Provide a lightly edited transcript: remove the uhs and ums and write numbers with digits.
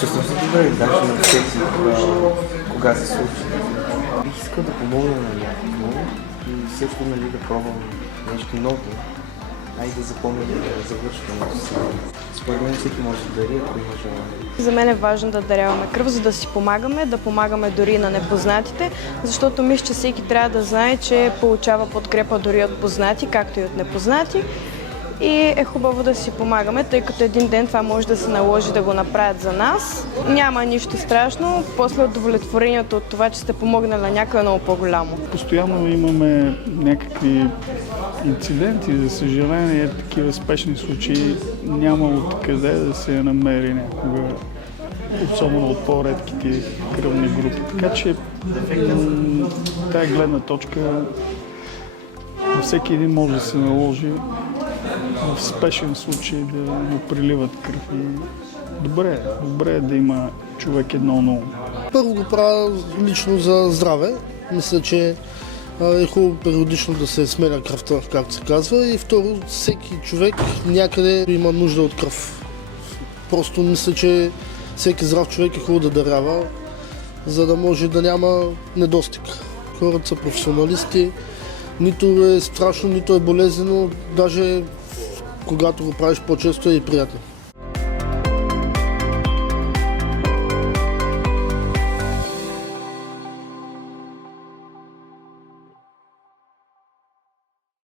Чувствам се добре, даже не всеки кога се случи. Бих искал да помогна на някого и също да пробвам нещо ново. Да запомня да завършвам си. Според мен всеки може да дари, ако има желание. За мен е важно да даряваме кръв, за да си помагаме, да помагаме дори на непознатите, защото мисля, че всеки трябва да знае, че получава подкрепа дори от познати, както и от непознати. И е хубаво да си помагаме, тъй като един ден това може да се наложи да го направят за нас. Няма нищо страшно, после удовлетворението от това, че сте помогнали на някой е много по-голямо. Постоянно имаме някакви инциденти, за съжаление, такива спешни случаи няма откъде да се намери някога, особено от по-редките кръвни групи. Така че тая гледна точка всеки един може да се наложи в спешен случай да му приливат кръв. И добре е да има човек едно ново. Първо го правя лично за здраве. Мисля, че е хубаво периодично да се сменя кръвта, както се казва. И второ, всеки човек някъде има нужда от кръв. Просто мисля, че всеки здрав човек е хубаво да дарява, за да може да няма недостиг. Хората са професионалисти, нито е страшно, нито е болезнено, даже когато го правиш по-често е и приятно.